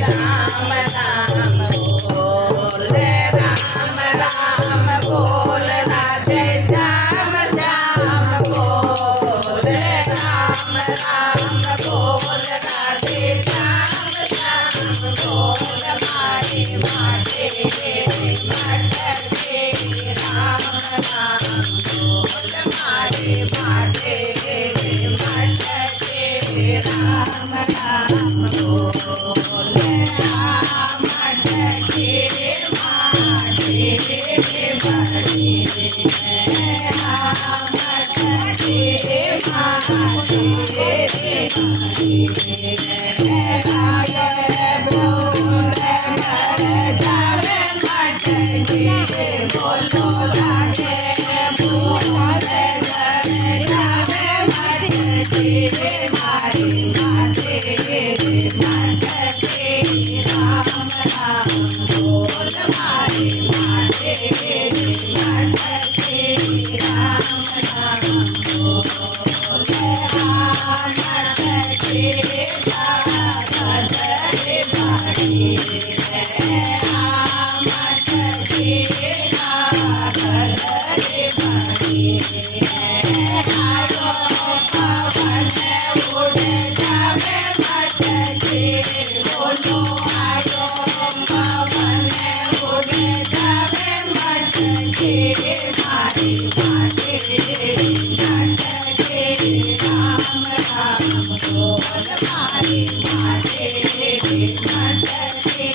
राम राम बोल राम राम बोल राधे श्याम श्याम बोल राम राम बोल राधे श्याम श्याम बोल मारे माटे मटके राम राम बोल मारे माटे मटके राम राम बोल राम मटके माटे बड़े राम मटके माटे बोलो लागे बोल जावे मटके मारे माटे मटके राम राम बोल मारे माटे मटके राम राम बोल राम मटके जागरे बाड़ी राम मटके जागरे बाड़ी आयो पवन उड़ जावे मटके बोलो आयो पवन उड़ जावे मटके मारे माटे मटके राम राम बोल मारे माटे मटके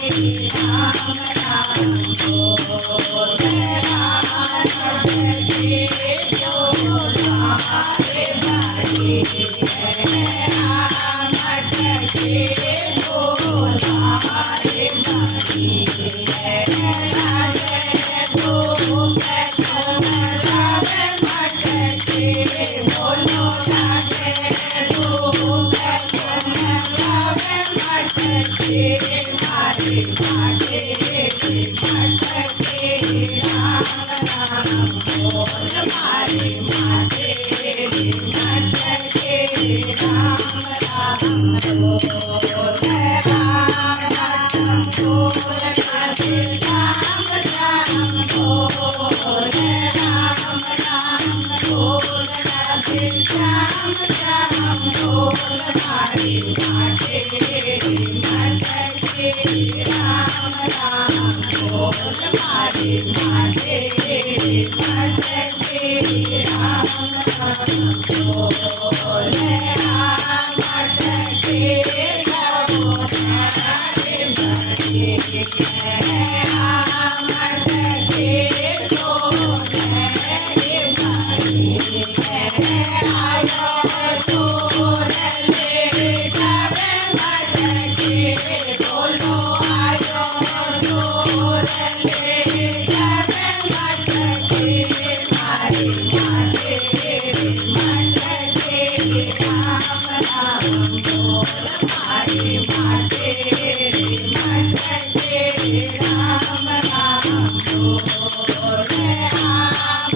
राम राम बोल राम मटके बोला रे बाड़ी राम मटके बोला रे बाड़ी लागे तो जावे मटके बोलो लागे तो जावे मटके मारे माटे मटके राम राम बोल मारे माटे मटके राम राम बोल राम बोल राधे श्याम श्याम बोल राम राम बोल राधे श्याम श्याम बोल मारे माटे मटके राम राम बोल मारे माटे मटके राम राम बोल राम मटके जाओ रे बड़े राम मटके तो रे बड़े आयो तो ले जावे मटके बोलो आयो तो ले जावे मटके मारे माटे मटके राम राम बोल मारे माटे मटके राम राम बोल राम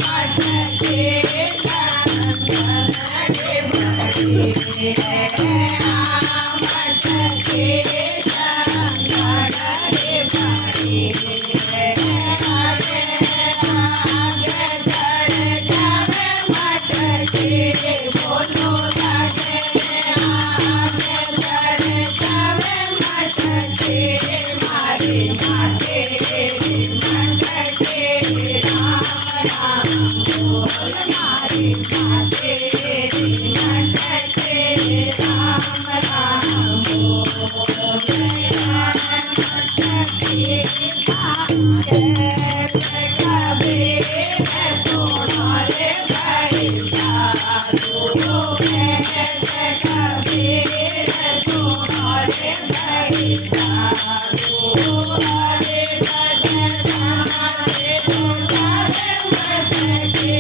मटके जागरे बड़े राम मटके जागरे बड़े आगे जड़ जावे मटके बोलो लागे आगे जड़ जावे मटके मारे माटे मटके राम राम बोल मारे माटे मटके राम राम बोल राम मटके कबीर सुनो रे भैया सुनो कबीर सुनो रे भैया हरे भजन हरे बोलावे मटके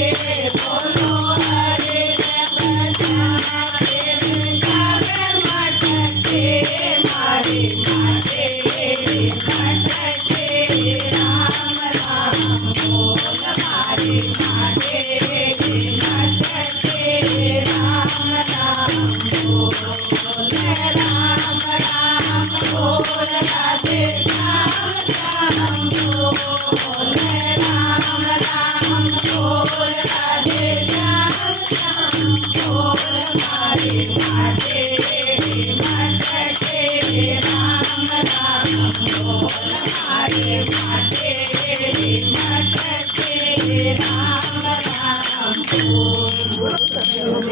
बोलो हरे भजन हरे बोलावे मटके मारे माटे मटके राम राम बोल मारे माटे मटके राम राम बोल राम राम बोल गुरु सद्गुरु